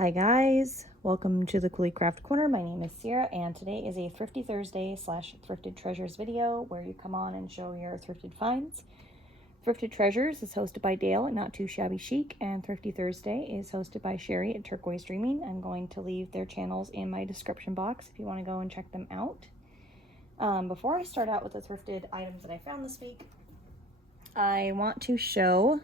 Hi guys, welcome to the Cooley Craft Corner. My name is Sierra and today is a Thrifty Thursday / Thrifted Treasures video where you come on and show your thrifted finds. Thrifted Treasures is hosted by Dale at Not Too Shabby Chic, and Thrifty Thursday is hosted by Sheree at Turquoise Dreaming. I'm going to leave their channels in my description box if you want to go and check them out. Before I start out with the thrifted items that I found this week, I want to show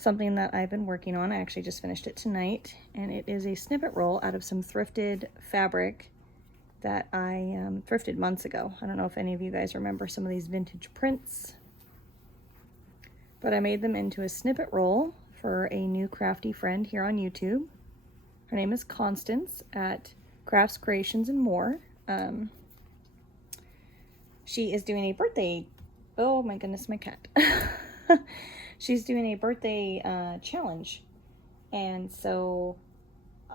something that I've been working on. I actually just finished it tonight, and it is a snippet roll out of some thrifted fabric that I thrifted months ago. I don't know if any of you guys remember some of these vintage prints, but I made them into a snippet roll for a new crafty friend here on YouTube. Her name is Constance at Crafts, Creations, and More. She is doing a birthday, oh my goodness, my cat. She's doing a birthday challenge, and so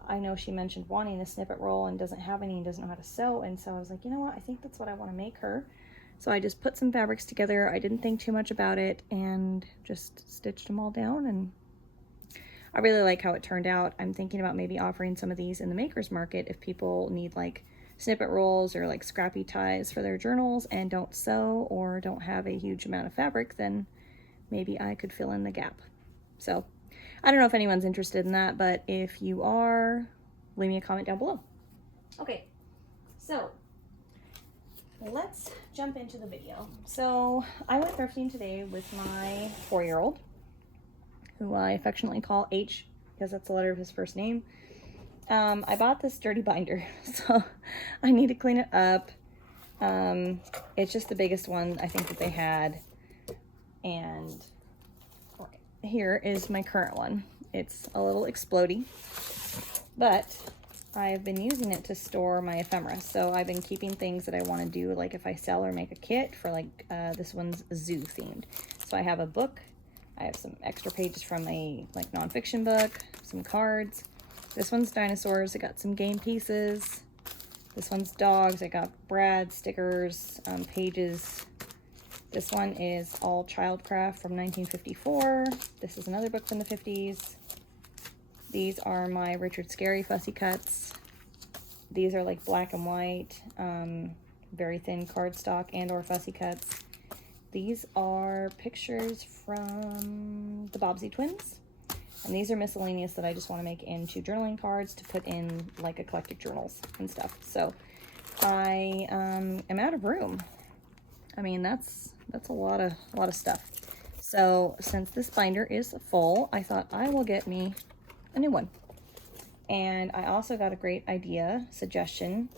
I know she mentioned wanting a snippet roll and doesn't have any and doesn't know how to sew, and so I was like, you know what, I think that's what I want to make her. So I just put some fabrics together. I didn't think too much about it and just stitched them all down, and I really like how it turned out. I'm thinking about maybe offering some of these in the maker's market if people need like snippet rolls or like scrappy ties for their journals and don't sew or don't have a huge amount of fabric, then maybe I could fill in the gap. So I don't know if anyone's interested in that, but if you are, leave me a comment down below. Okay, so let's jump into the video. So I went thrifting today with my 4-year-old, who I affectionately call H because that's the letter of his first name. I bought this dirty binder, so I need to clean it up. It's just the biggest one I think that they had. And here is my current one. It's a little explodey, but I've been using it to store my ephemera. So I've been keeping things that I want to do, like if I sell or make a kit for like, this one's zoo themed. So I have a book, I have some extra pages from a like nonfiction book, some cards. This one's dinosaurs, I got some game pieces. This one's dogs, I got Brad stickers, pages. This one is all childcraft from 1954. This is another book from the 50s. These are my Richard Scarry fussy cuts. These are like black and white, very thin cardstock and or fussy cuts. These are pictures from the Bobbsey twins. And these are miscellaneous that I just want to make into journaling cards to put in like eclectic journals and stuff. So I am out of room. I mean, that's a lot of stuff. So since this binder is full, I thought I will get me a new one. And I also got a great suggestion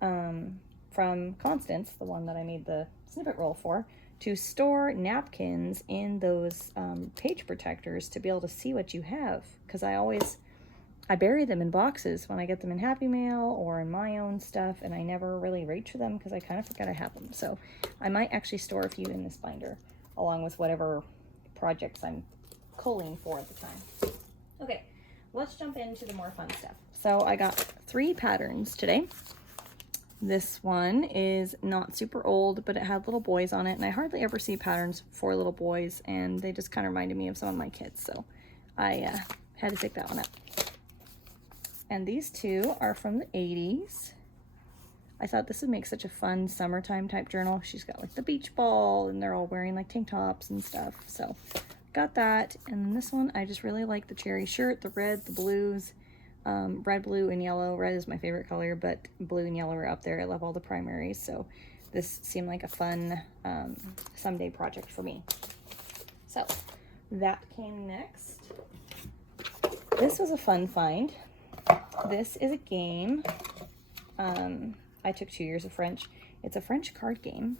from Constance, the one that I made the snippet roll for, to store napkins in those page protectors to be able to see what you have. Because I bury them in boxes when I get them in Happy Mail or in my own stuff, and I never really reach for them because I kind of forget I have them. So I might actually store a few in this binder along with whatever projects I'm culling for at the time. Okay, let's jump into the more fun stuff. So I got 3 patterns today. This one is not super old, but it had little boys on it, and I hardly ever see patterns for little boys, and they just kind of reminded me of some of my kids, so I had to pick that one up. And these 2 are from the 80s. I thought this would make such a fun summertime type journal. She's got like the beach ball and they're all wearing like tank tops and stuff. So got that. And this one, I just really like the cherry shirt, the red, the blues, red, blue, and yellow. Red is my favorite color, but blue and yellow are up there. I love all the primaries. So this seemed like a fun someday project for me. So that came next. This was a fun find. This is a game. I took 2 years of French. It's a French card game,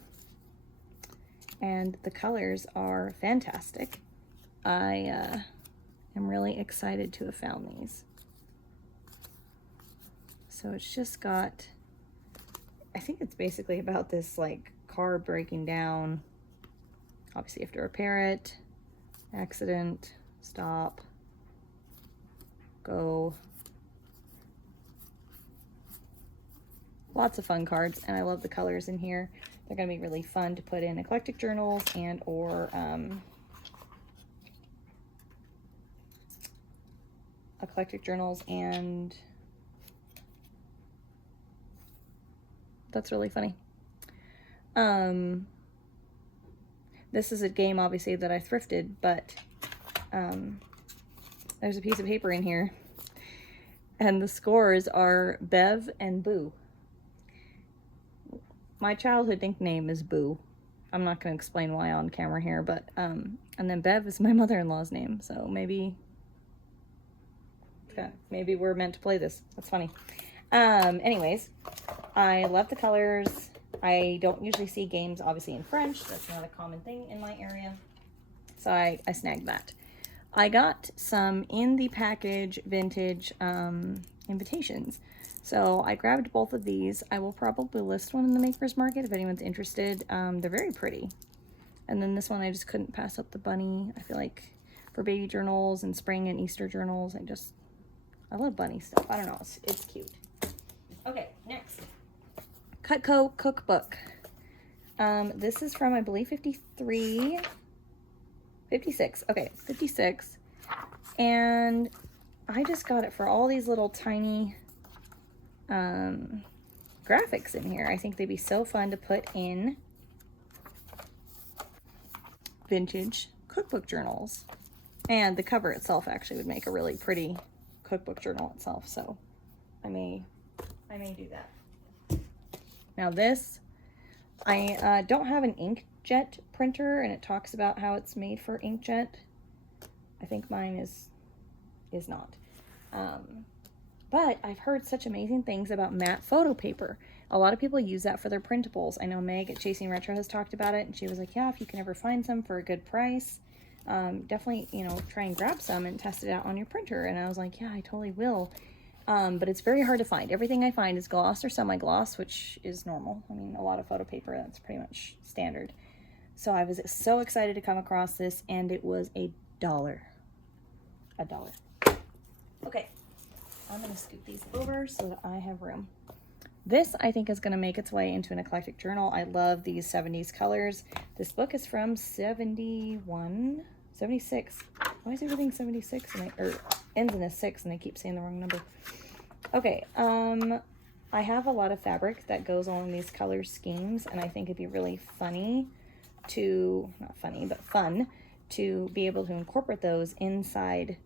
and the colors are fantastic. I am really excited to have found these. So it's just got, I think it's basically about this like car breaking down. Obviously you have to repair it. Accident, stop, go. Lots of fun cards, and I love the colors in here. They're going to be really fun to put in eclectic journals and or eclectic journals, and that's really funny. This is a game, obviously, that I thrifted, but there's a piece of paper in here, and the scores are Bev and Boo. My childhood nickname is Boo. I'm not going to explain why on camera here, but, and then Bev is my mother-in-law's name, so maybe we're meant to play this. That's funny. Anyways, I love the colors. I don't usually see games, obviously, in French. That's not a common thing in my area, so I snagged that. I got some in the package vintage invitations. So I grabbed both of these. I will probably list one in the Maker's Market if anyone's interested. They're very pretty. And then this one, I just couldn't pass up the bunny. I feel like for baby journals and spring and Easter journals, I love bunny stuff. I don't know, it's cute. Okay, next. Cutco cookbook. This is from, I believe, 56. Okay, 56. And I just got it for all these little tiny graphics in here. I think they'd be so fun to put in vintage cookbook journals. And the cover itself actually would make a really pretty cookbook journal itself, so I may do that. Now this, I don't have an inkjet printer, and it talks about how it's made for inkjet. I think mine is not. But I've heard such amazing things about matte photo paper. A lot of people use that for their printables. I know Meg at Chasing Retro has talked about it, and she was like, yeah, if you can ever find some for a good price, definitely, you know, try and grab some and test it out on your printer. And I was like, yeah, I totally will. But it's very hard to find. Everything I find is gloss or semi-gloss, which is normal. I mean, a lot of photo paper, that's pretty much standard. So I was so excited to come across this, and it was $1. $1. Okay, I'm going to scoop these over so that I have room. This, I think, is going to make its way into an eclectic journal. I love these 70s colors. This book is from 71, 76. Why is everything 76? Or ends in a 6, and I keep saying the wrong number. Okay, I have a lot of fabric that goes along these color schemes, and I think it'd be really funny to, not funny, but fun to be able to incorporate those inside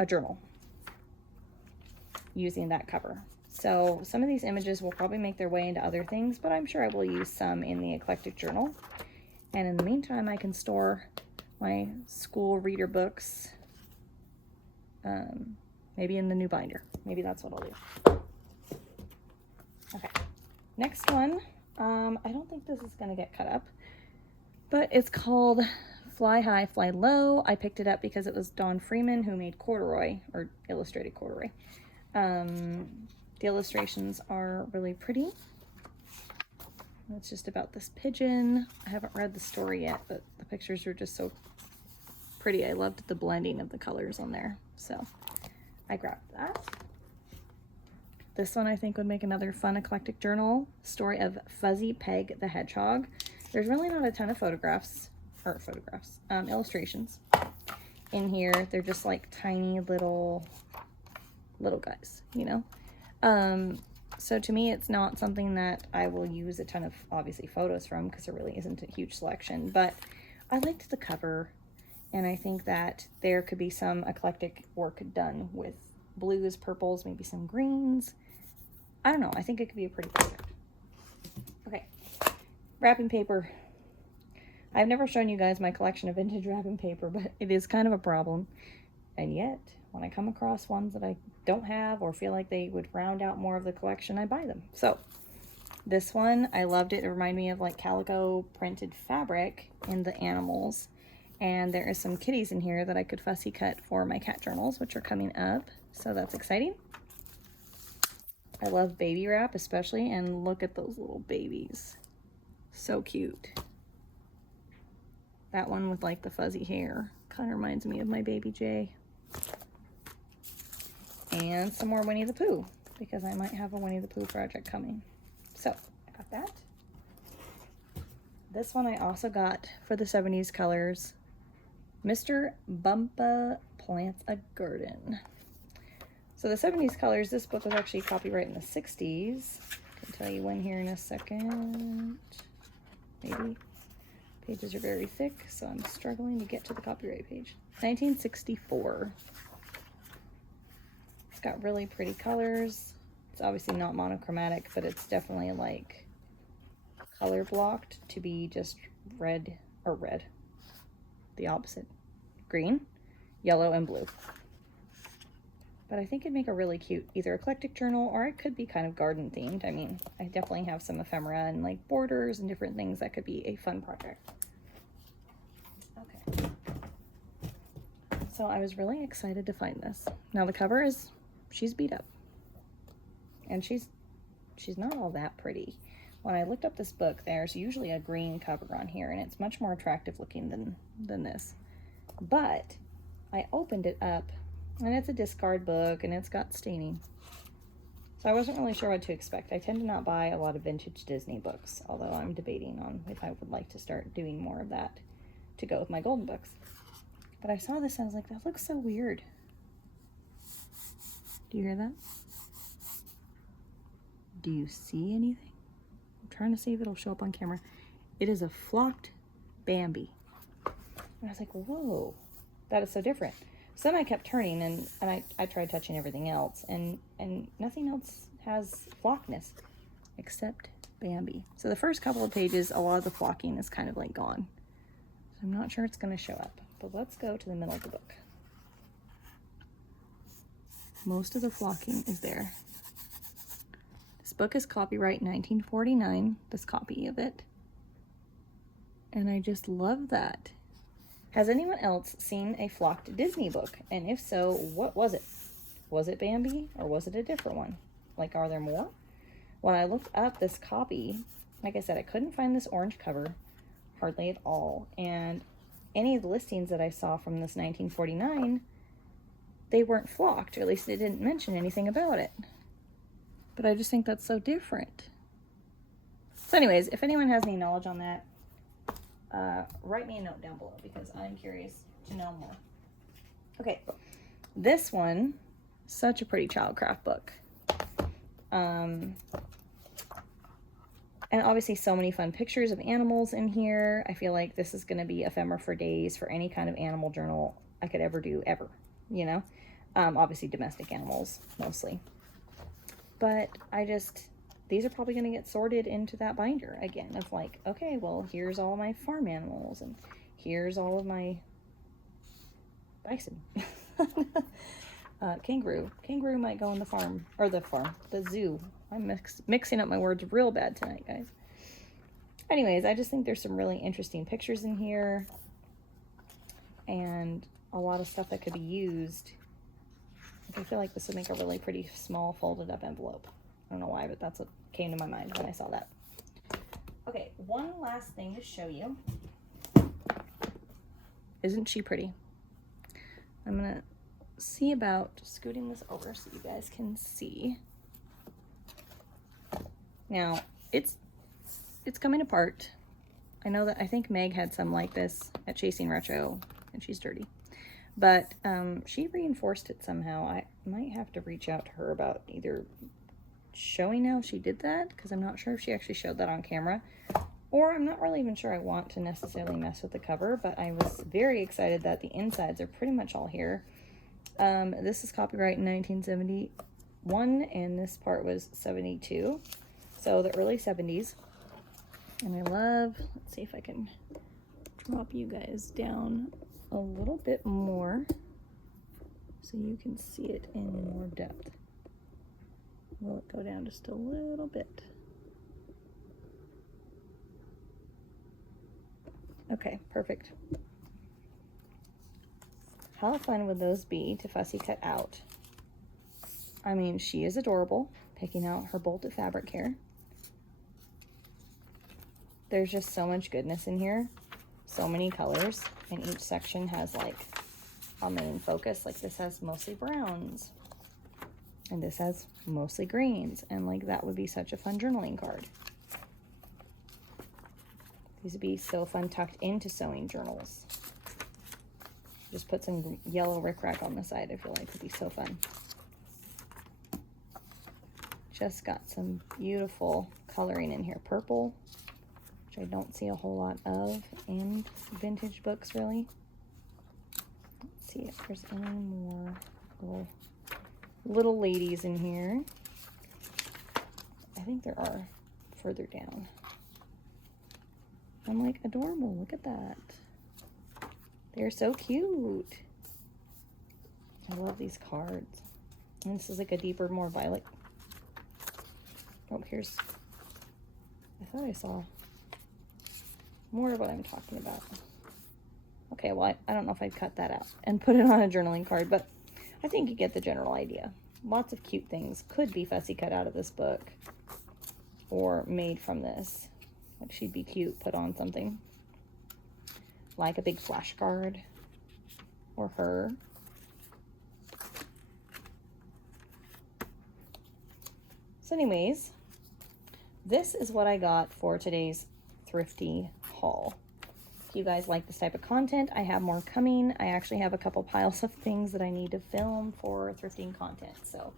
a journal using that cover. So some of these images will probably make their way into other things, but I'm sure I will use some in the eclectic journal. And in the meantime, I can store my school reader books, maybe in the new binder. Maybe that's what I'll do. Okay, next one. I don't think this is gonna get cut up, but it's called Fly High, Fly Low. I picked it up because it was Don Freeman who made corduroy, or illustrated corduroy. The illustrations are really pretty. It's just about this pigeon. I haven't read the story yet, but the pictures are just so pretty. I loved the blending of the colors on there, so I grabbed that. This one I think would make another fun eclectic journal. Story of Fuzzy Peg the Hedgehog. There's really not a ton of illustrations in here. They're just like tiny little guys, you know? So to me, it's not something that I will use a ton of, obviously, photos from, because there really isn't a huge selection, but I liked the cover, and I think that there could be some eclectic work done with blues, purples, maybe some greens. I don't know, I think it could be a pretty project. Okay, wrapping paper. I've never shown you guys my collection of vintage wrapping paper, but it is kind of a problem, and yet when I come across ones that I don't have or feel like they would round out more of the collection, I buy them. So this one, I loved it. It reminded me of like calico printed fabric in the animals. And there is some kitties in here that I could fussy cut for my cat journals, which are coming up. So that's exciting. I love baby wrap especially, and look at those little babies. So cute. That one with like the fuzzy hair kind of reminds me of my baby Jay. And some more Winnie the Pooh, because I might have a Winnie the Pooh project coming. So I got that. This one I also got for the 70s colors. Mr. Bumpa Plants a Garden. So the 70s colors, this book was actually copyright in the 60s. I can tell you when here in a second. Maybe. Pages are very thick, so I'm struggling to get to the copyright page. 1964. It's got really pretty colors. It's obviously not monochromatic, but it's definitely like color blocked to be just red, the opposite. Green, yellow, and blue. But I think it'd make a really cute either eclectic journal, or it could be kind of garden themed. I mean, I definitely have some ephemera and like borders and different things that could be a fun project. Okay. So I was really excited to find this. Now the cover is, she's beat up. And she's not all that pretty. When I looked up this book, there's usually a green cover on here, and it's much more attractive looking than this. But I opened it up, and it's a discard book, and it's got staining. So I wasn't really sure what to expect. I tend to not buy a lot of vintage Disney books, although I'm debating on if I would like to start doing more of that to go with my golden books. But I saw this and I was like, that looks so weird. Do you hear that? Do you see anything? I'm trying to see if it'll show up on camera. It is a flocked Bambi. And I was like, whoa, that is so different. So then I kept turning and I tried touching everything else, and nothing else has flockness except Bambi. So the first couple of pages, a lot of the flocking is kind of like gone. So I'm not sure it's going to show up, but let's go to the middle of the book. Most of the flocking is there. This book is copyright 1949, this copy of it. And I just love that. Has anyone else seen a flocked Disney book? And if so, what was it? Was it Bambi or was it a different one? Like, are there more? When I looked up this copy, like I said, I couldn't find this orange cover hardly at all. And any of the listings that I saw from this 1949, they weren't flocked, or at least they didn't mention anything about it. But I just think that's so different. So anyways, if anyone has any knowledge on that, write me a note down below because I'm curious to know more. Okay, this one, such a pretty childcraft book. And obviously so many fun pictures of animals in here. I feel like this is going to be ephemera for days for any kind of animal journal I could ever do, ever, you know? Obviously domestic animals, mostly. But these are probably going to get sorted into that binder again of like, okay, well, here's all my farm animals, and here's all of my bison. Kangaroo. Kangaroo might go in the farm, or the zoo. I'm mixing up my words real bad tonight, guys. Anyways, I just think there's some really interesting pictures in here and a lot of stuff that could be used. Like, I feel like this would make a really pretty small folded up envelope. I don't know why, but that's what came to my mind when I saw that. Okay, one last thing to show you. Isn't she pretty? I'm gonna see about scooting this over so you guys can see. Now, it's coming apart. I know that I think Meg had some like this at Chasing Retro, and she's dirty. But she reinforced it somehow. I might have to reach out to her about either showing how she did that, because I'm not sure if she actually showed that on camera, or I'm not really even sure I want to necessarily mess with the cover, but I was very excited that the insides are pretty much all here. This is copyright in 1971, and this part was 72, so the early 70s. And I love, let's see if I can drop you guys down a little bit more so you can see it in more depth. Will it go down just a little bit? Okay, perfect. How fun would those be to fussy cut out? I mean, she is adorable, picking out her bolted fabric here. There's just so much goodness in here, so many colors, and each section has like a main focus. Like this has mostly browns, and this has mostly greens, and like that would be such a fun journaling card. These would be so fun tucked into sewing journals. Just put some yellow rickrack on the side, I feel like would be so fun. Just got some beautiful coloring in here. Purple, which I don't see a whole lot of in vintage books, really. Let's see if there's any more little ladies in here. I think there are further down. I'm like, adorable. Look at that. They're so cute. I love these cards. And this is like a deeper, more violet. Oh, here's, I thought I saw more of what I'm talking about. Okay, well, I don't know if I'd cut that out and put it on a journaling card, but I think you get the general idea. Lots of cute things could be fussy cut out of this book or made from this. Like, she'd be cute, put on something like a big flashcard or her. So anyways, this is what I got for today's thrifty haul. If you guys like this type of content, I have more coming. I actually have a couple piles of things that I need to film for thrifting content. So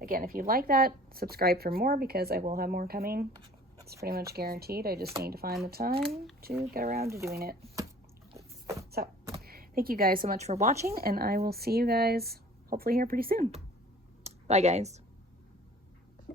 again, if you like that, subscribe for more because I will have more coming. It's pretty much guaranteed. I just need to find the time to get around to doing it. So thank you guys so much for watching, and I will see you guys hopefully here pretty soon. Bye, guys.